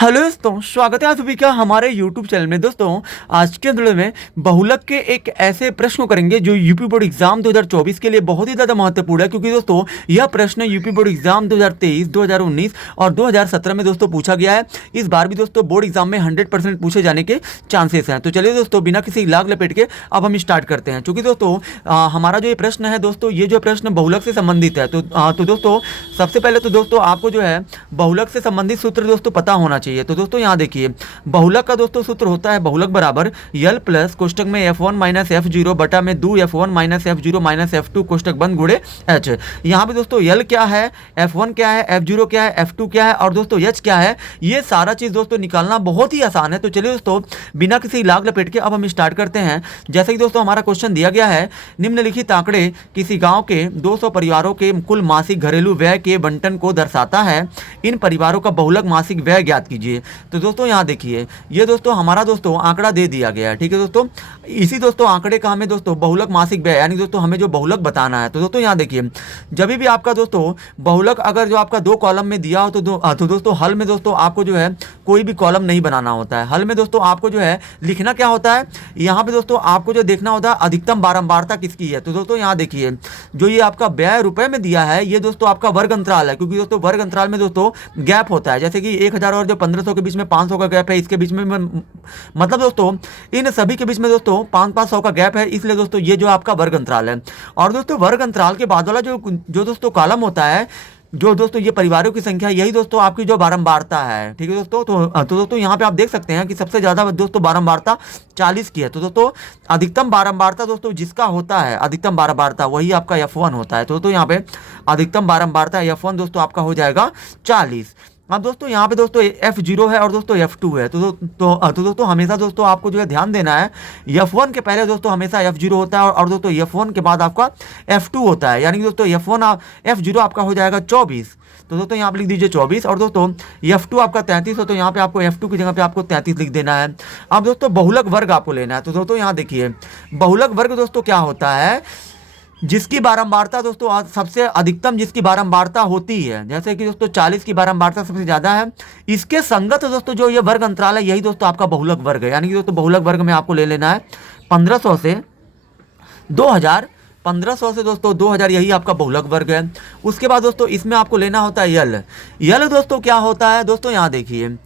Hello दोस्तों, स्वागत है आप सभी का हमारे YouTube चैनल में। दोस्तों, आज के वीडियो में बहुलक के एक ऐसे प्रश्न को करेंगे जो यूपी बोर्ड एग्जाम 2024 के लिए बहुत ही ज़्यादा महत्वपूर्ण है, क्योंकि दोस्तों यह प्रश्न यूपी बोर्ड एग्जाम 2023, 2019 और 2017 में दोस्तों पूछा गया है। इस बार भी दोस्तों बोर्ड एग्जाम में 100% पूछे जाने के चांसेस हैं। तो चलिए दोस्तों, बिना किसी लाग लपेट के अब हम स्टार्ट करते हैं। चूँकि दोस्तों हमारा जो ये प्रश्न है दोस्तों, ये जो प्रश्न बहुलक से संबंधित है, तो दोस्तों सबसे पहले तो दोस्तों आपको जो है बहुलक से संबंधित सूत्र दोस्तों पता होना चाहिए। तो दोस्तों यहाँ देखिए, बहुलक का दोस्तों सूत्र होता है बहुलक बराबर यल प्लस कोष्टक में f1 माइनस f0 बटा में 2 f1 minus f0 minus f2 कोष्टक बंद गुणे h। यहाँ पे दोस्तों यल क्या है, f1 क्या है, f0 क्या है, f2 क्या है और दोस्तों h क्या है, ये सारा चीज़ दोस्तों निकालना बहुत ही आसान है। तो चलिए दोस्तों, बिना किसी लाग लपेट के अब हम स्टार्ट करते हैं। जैसे कि दोस्तों हमारा क्वेश्चन दिया गया है, निम्नलिखित आंकड़े किसी गाँव के 200 परिवारों के कुल मासिक घरेलू व्यय के बंटन को दर्शाता है। इन परिवारों का बहुलक मासिक व्यय ज्ञात कीजिए। तो दोस्तों यहाँ देखिए, ये दोस्तों हमारा दोस्तों आंकड़ा दे दिया गया है, ठीक है दोस्तों। इसी दोस्तों आंकड़े का हमें दोस्तों बहुलक मासिक व्यय यानी दोस्तों हमें जो बहुलक बताना है। तो दोस्तों यहाँ देखिए, जब भी आपका दोस्तों बहुलक अगर जो आपका 2 कॉलम में दिया हो तो दोस्तों हल में दोस्तों आपको जो है कोई भी कॉलम नहीं बनाना होता है। हल में दोस्तों आपको जो है लिखना क्या होता है, यहाँ पे दोस्तों आपको जो देखना होता है अधिकतम बारंबारता किसकी है। तो दोस्तों यहाँ देखिए, जो ये आपका व्यय रुपए में दिया है, ये दोस्तों आपका वर्ग अंतराल है, क्योंकि दोस्तों वर्ग अंतराल में दोस्तों गैप होता है। जैसे कि 1000 और जो 1500 के बीच में 500 का गैप है, इसके बीच में मतलब दोस्तों इन सभी के बीच में दोस्तों 500 का गैप है, इसलिए दोस्तों ये जो आपका वर्ग अंतराल है। और दोस्तों वर्ग अंतराल के बाद वाला जो दोस्तों कॉलम होता है, जो दोस्तों ये परिवारों की संख्या, यही दोस्तों आपकी जो बारंबारता है, ठीक है दोस्तों। तो दोस्तों यहाँ पे आप देख सकते हैं कि सबसे ज़्यादा दोस्तों बारंबारता 40 की है। तो दोस्तों अधिकतम बारंबारता दोस्तों जिसका होता है, अधिकतम बारंबारता वही आपका F1 होता है। तो दोस्तों यहाँ पे अधिकतम बारंबारता F1 दोस्तों आपका हो जाएगा 40। अब दोस्तों यहाँ पे दोस्तों F0 है और दोस्तों F2 है। तो दोस्तों हमेशा दोस्तों आपको जो है ध्यान देना है, F1 के पहले दोस्तों हमेशा F0 होता है और दोस्तों F1 के बाद आपका F2 होता है, यानी कि दोस्तों F0 आपका हो जाएगा 24। तो दोस्तों यहाँ पे लिख दीजिए 24 और दोस्तों F2 आपका 33 हो, तो यहाँ पे आपको F2 की जगह पे आपको 33 लिख देना है। अब दोस्तों बहुलक वर्ग आपको लेना है। तो दोस्तों यहाँ देखिए, बहुलक वर्ग दोस्तों क्या होता है, जिसकी बारंबारता दोस्तों सबसे अधिकतम जिसकी बारंबारता होती है, जैसे कि दोस्तों 40 की बारंबारता सबसे ज़्यादा है, इसके संगत दोस्तों जो ये वर्ग अंतराल है, यही दोस्तों आपका बहुलक वर्ग है। यानी कि दोस्तों बहुलक वर्ग में आपको ले लेना है 1500 से 2000, 1500 से दोस्तों 2000, यही आपका बहुलक वर्ग है। उसके बाद दोस्तों इसमें आपको लेना होता है यल। यल दोस्तों क्या होता है, दोस्तों यहाँ देखिए,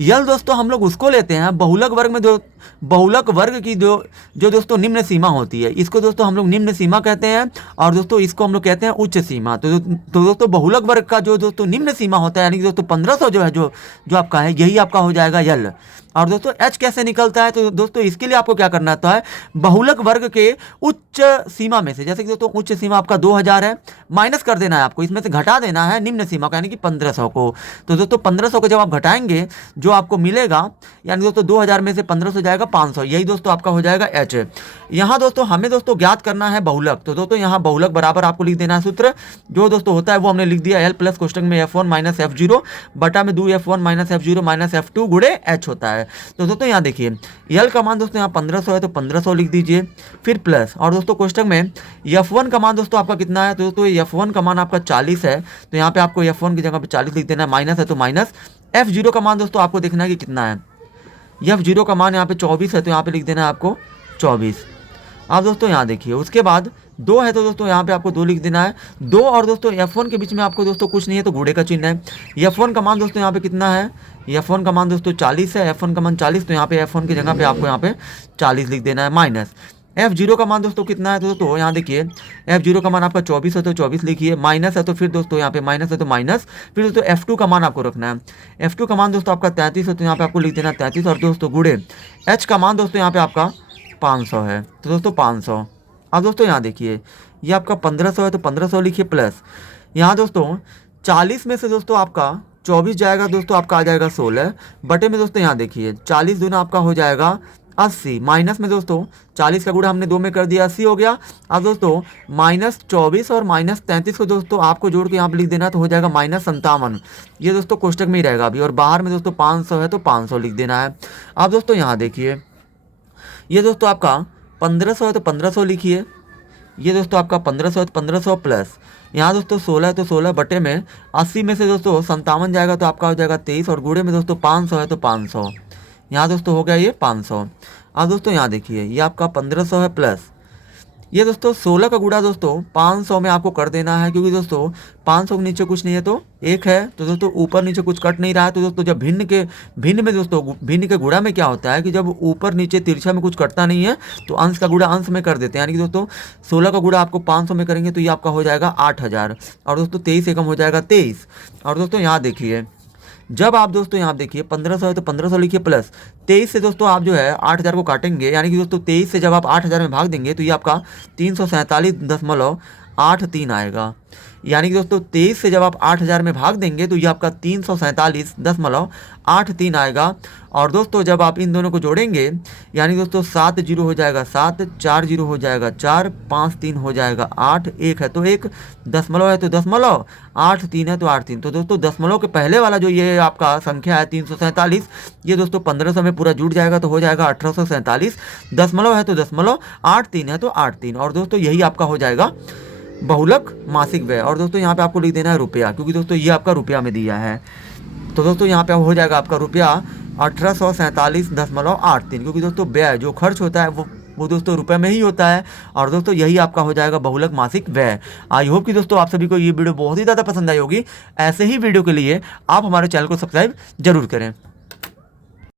यल दोस्तों हम लोग उसको लेते हैं बहुलक वर्ग में, जो बहुलक वर्ग की जो दोस्तों निम्न सीमा होती है, इसको दोस्तों हम लोग निम्न सीमा कहते हैं और दोस्तों इसको हम लोग कहते हैं उच्च सीमा। तो दोस्तों बहुलक वर्ग का जो दोस्तों निम्न सीमा होता है, यानी कि दोस्तों 1500 जो है जो आपका है, यही आपका हो जाएगा यल। और दोस्तों h कैसे निकलता है, तो दोस्तों इसके लिए आपको क्या करना होता है, बहुलक वर्ग के उच्च सीमा में से, जैसे कि दोस्तों उच्च सीमा आपका 2000 है, माइनस कर देना है आपको, इसमें से घटा देना है निम्न सीमा को, यानी कि 1500 को। तो दोस्तों 1500 को जब आप घटाएंगे, जो आपको मिलेगा, यानी दोस्तों 2000 में से 1500 जाएगा 500, यही दोस्तों आपका हो जाएगा h। यहाँ दोस्तों हमें दोस्तों ज्ञात करना है बहुलक। तो दोस्तों यहाँ बहुलक बराबर आपको लिख देना है सूत्र, जो दोस्तों होता है वो हमने लिख दिया, L प्लस कोष्टक में F1 माइनस F0 बटा में 2 F1 minus F0 minus F2 गुणे h होता है। तो दोस्तों यहाँ देखिए, L का मान दोस्तों यहाँ 1500 है, तो 1500 लिख दीजिए, फिर प्लस, और दोस्तों कोष्टक में F1 का मान दोस्तों आपका कितना है, तो दोस्तों F1 का मान आपका 40 है, तो यहाँ पे आपको F1 की जगह पे 40 लिख देना है, माइनस है तो माइनस। F0 का मान दोस्तों आपको देखना है कि कितना है, F0 का मान यहाँ पे 24 है, तो यहाँ पे लिख देना है आपको 24। अब दोस्तों यहाँ देखिए, उसके बाद 2 है, तो दोस्तों यहाँ पे आपको 2 लिख देना है। 2 और दोस्तों F1 के बीच में आपको दोस्तों कुछ नहीं है, तो गुणे का चिन्ह है। F1 का मान दोस्तों यहाँ पे कितना है, F1 का मान दोस्तों 40 है, F1 का मान 40, तो यहाँ पे F1 की जगह पे आपको यहाँ पे 40 लिख देना है, माइनस। F0 का मान दोस्तों कितना है, तो दोस्तों यहाँ देखिए, F0 का मान आपका 24 है, तो 24 लिखिए, माइनस है तो फिर दोस्तों यहाँ पे माइनस है तो माइनस, फिर दोस्तों F2 का मान आपको रखना है। F2 का मान दोस्तों आपका 33 है, तो यहाँ पे आपको लिख देना 33, और दोस्तों गुणे h का मान दोस्तों यहाँ पे आपका 500 है, तो दोस्तों 500। अब दोस्तों यहाँ देखिए, ये आपका 1500 है, तो 1500 लिखिए, प्लस यहाँ दोस्तों 40 में से दोस्तों आपका 24 जाएगा, दोस्तों आपका आ जाएगा 16 बटे में दोस्तों यहाँ देखिए 40 दूना आपका हो जाएगा 80, माइनस में दोस्तों 40 का गुणा हमने 2 में कर दिया, 80 हो गया। अब दोस्तों -24 और -33 को दोस्तों आपको जोड़ के यहाँ पे लिख देना, तो हो जाएगा -57। ये दोस्तों कोष्टक में ही रहेगा अभी, और बाहर में दोस्तों 500 है, तो 500 लिख देना है। अब दोस्तों यहाँ देखिए, ये दोस्तों आपका 1500 है, तो 1500 लिखिए, ये दोस्तों आपका 1500 है, तो 1500 प्लस यहाँ दोस्तों 16 है तो 16 बटे में 80 में से दोस्तों 57 जाएगा तो आपका हो जाएगा 23, और गुणे में दोस्तों 500 है तो 500, यहाँ दोस्तों हो गया ये 500। अब दोस्तों यहाँ देखिए ये आपका 1500 है प्लस ये दोस्तों 16 का गुणा दोस्तों 500 में आपको कर देना है, क्योंकि दोस्तों 500 के नीचे कुछ नहीं है तो एक है, तो दोस्तों ऊपर नीचे कुछ कट नहीं रहा है। तो दोस्तों जब भिन्न में दोस्तों भिन्न के गुणा में क्या होता है कि जब ऊपर नीचे तिरछा में कुछ कटता नहीं है तो अंश का गुणा अंश में कर देते हैं। यानी कि दोस्तों 16 का गुणा आपको 500 में करेंगे तो ये आपका हो जाएगा 8000, और दोस्तों 23 एकम हो जाएगा 23। और दोस्तों यहाँ देखिए जब आप दोस्तों यहाँ देखिए 1500 है तो 1500 लिखिए प्लस 23 से दोस्तों आप जो है 8000 को काटेंगे, यानी कि दोस्तों 23 से जब आप 8000 में भाग देंगे तो ये आपका 347.83 आएगा। यानी कि दोस्तों 23 से जब आप 8000 में भाग देंगे तो ये आपका 347.83 आएगा। और दोस्तों जब आप इन दोनों को जोड़ेंगे यानी दोस्तों 7 जीरो हो जाएगा 7, 4 जीरो हो जाएगा 4, 5 3 हो जाएगा 8, 1 है तो 1, दशमलव है तो दशमलव, 8 3 है तो 8 3। तो दोस्तों दशमलव के पहले वाला जो ये आपका संख्या है 347, ये दोस्तों 1500 में पूरा जुड़ जाएगा तो हो जाएगा 1847। दशमलव है तो दशमलव, 8 3 है तो 8 3, और दोस्तों यही आपका हो जाएगा बहुलक मासिक व्यय। और दोस्तों यहाँ पे आपको लिख देना है रुपया, क्योंकि दोस्तों ये आपका रुपया में दिया है। तो दोस्तों यहाँ पे हो जाएगा आपका रुपया 1847.83, क्योंकि दोस्तों व्यय जो खर्च होता है वो दोस्तों रुपए में ही होता है। और दोस्तों यही आपका हो जाएगा बहुलक मासिक व्यय। आई होप कि दोस्तों आप सभी को ये वीडियो बहुत ही ज़्यादा पसंद आई होगी। ऐसे ही वीडियो के लिए आप हमारे चैनल को सब्सक्राइब जरूर करें।